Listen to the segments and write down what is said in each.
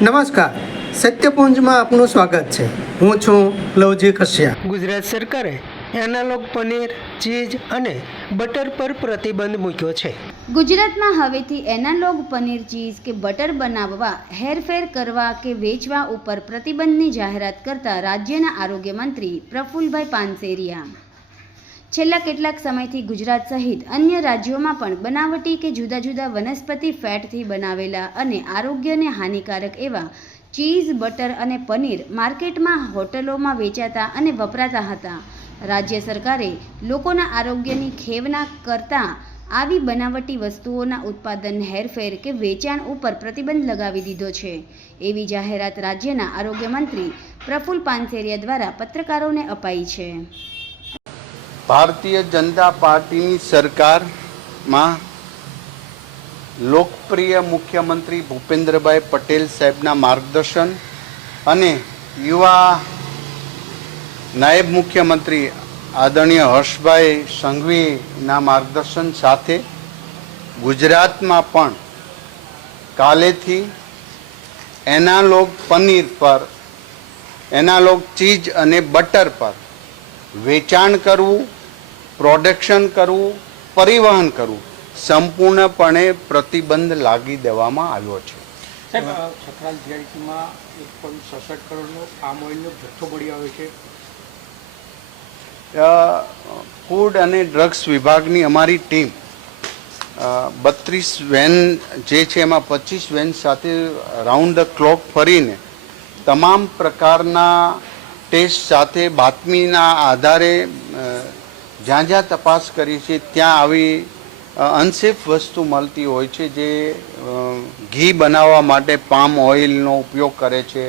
નમસ્કાર, સત્યપુંજમાં આપનું સ્વાગત છે. હું છું લવજી કશ્યા. ગુજરાત સરકારે એનાલોગ પનીર, ચીઝ અને બટર પર પ્રતિબંધ મૂક્યો છે. ગુજરાતમાં હવેથી એનાલોગ પનીર, ચીઝ કે બટર બનાવવા, હેરફેર કરવા કે વેચવા ઉપર પ્રતિબંધની જાહેરાત કરતા રાજ્યના આરોગ્ય મંત્રી પ્રફુલભાઈ પાનસેરિયા છેલ્લા કેટલાક સમયથી ગુજરાત સહિત અન્ય રાજ્યોમાં પણ બનાવટી કે જુદા જુદા વનસ્પતિ ફેટથી બનાવેલા અને આરોગ્યને હાનિકારક એવા ચીઝ, બટર અને પનીર માર્કેટમાં, હોટલોમાં વેચાતા અને વપરાતા હતા. રાજ્ય સરકારે લોકોના આરોગ્યની ખેવના કરતા આવી બનાવટી વસ્તુઓના ઉત્પાદન, હેરફેર કે વેચાણ ઉપર પ્રતિબંધ લગાવી દીધો છે. એવી જાહેરાત રાજ્યના આરોગ્ય મંત્રી પ્રફુલ પાનસેરિયા દ્વારા પત્રકારોને અપાઈ છે. ભારતીય જનતા પાર્ટીની સરકારમાં લોકપ્રિય મુખ્યમંત્રી ભૂપેન્દ્રભાઈ પટેલ સાહેબના માર્ગદર્શન અને યુવા નાયબ મુખ્યમંત્રી આદરણીય હર્ષભાઈ સંઘવીના માર્ગદર્શન સાથે ગુજરાતમાં પણ કાલેથી એનાલોગ પનીર પર, એનાલોગ ચીઝ અને બટર પર વેચાણ કરવું, પ્રોડક્શન કરવું, પરિવહન કરવું સંપૂર્ણપણે પ્રતિબંધ લાગી દેવામાં આવ્યો છે. સાહેબ, છકરાલ જીઆઈડીસીમાં 1.67 કરોડનો પામ ઓઇલનો જથ્થો મળી આવ્યો છે. ફૂડ અને ડ્રગ્સ વિભાગની અમારી ટીમ 32 વેન જે છે એમાં 25 વેન સાથે રાઉન્ડ ધ ક્લોક ફરીને તમામ પ્રકારના ટેસ્ટ સાથે બાતમીના આધારે જ્યાં જ્યાં તપાસ કરી છે ત્યાં આવી અનસેફ વસ્તુ મળતી હોય છે, જે ઘી બનાવવા માટે પામ ઓઇલનો ઉપયોગ કરે છે.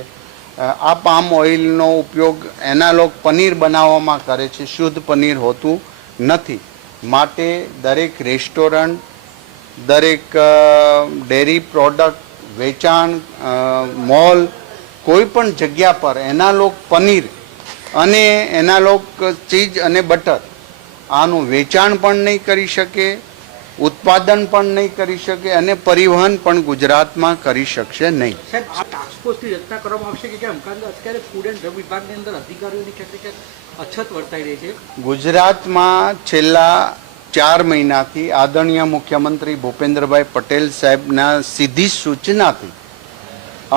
આ પામ ઓઇલનો ઉપયોગ એનાલોગ પનીર બનાવવામાં કરે છે, શુદ્ધ પનીર હોતું નથી. માટે દરેક રેસ્ટોરન્ટ, દરેક ડેરી પ્રોડક્ટ વેચાણ, મોલ, કોઈ પણ જગ્યા પર એનાલોગ પનીર અને એનાલોગ ચીઝ અને બટર આનું વેચાણ પણ નહીં કરી શકે, ઉત્પાદન પણ નહીં કરી શકે અને પરિવહન પણ ગુજરાતમાં કરી શકશે નહીં. સાહેબ, આ ટાસ્ક ફોર્સની રચના કરવામાં આવશે કે કેમ? કારણ કે અત્યારે ફૂડ એન્ડ ડ્રગ વિભાગની અંદર અધિકારીઓની ક્યાંક અછત વર્તાઈ રહી છે. ગુજરાતમાં છેલ્લા 4 મહિનાથી આદરણીય મુખ્યમંત્રી ભૂપેન્દ્રભાઈ પટેલ સાહેબના સીધી સૂચનાથી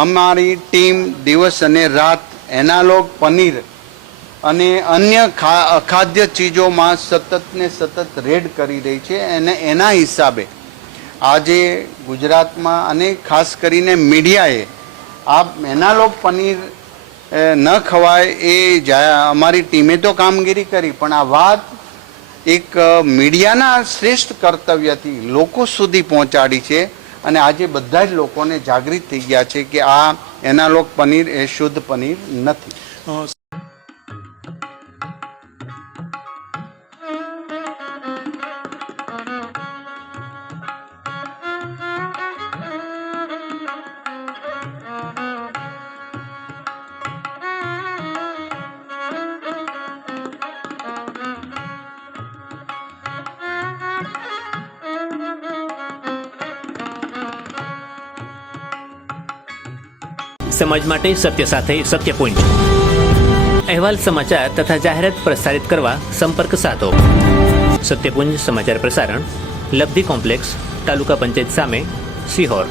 અમારી ટીમ દિવસ અને રાત એનાલોગ પનીર અને અન્ય અખાદ્ય ચીજોમાં સતત રેડ કરી રહી છે. અને એના હિસાબે આજે ગુજરાતમાં અને ખાસ કરીને મીડિયાએ આ એનાલોગ પનીર ન ખવાય એ અમારી ટીમે તો કામગીરી કરી, પણ આ વાત એક મીડિયાના શ્રેષ્ઠ કર્તવ્યથી લોકો સુધી પહોંચાડી છે. અને આજે બધા જ લોકોને જાગૃત થઈ ગયા છે કે આ એનાલોગ પનીર એ શુદ્ધ પનીર નથી. સમાજ માટે સત્ય સાથે સત્યપુંજ. અહેવાલ, સમાચાર તથા જાહેરાત પ્રસારિત કરવા સંપર્ક સાધો. સત્યપુંજ સમાચાર પ્રસારણ, લબ્ધિ કોમ્પ્લેક્સ, તાલુકા પંચાયત સામે, સિહોર.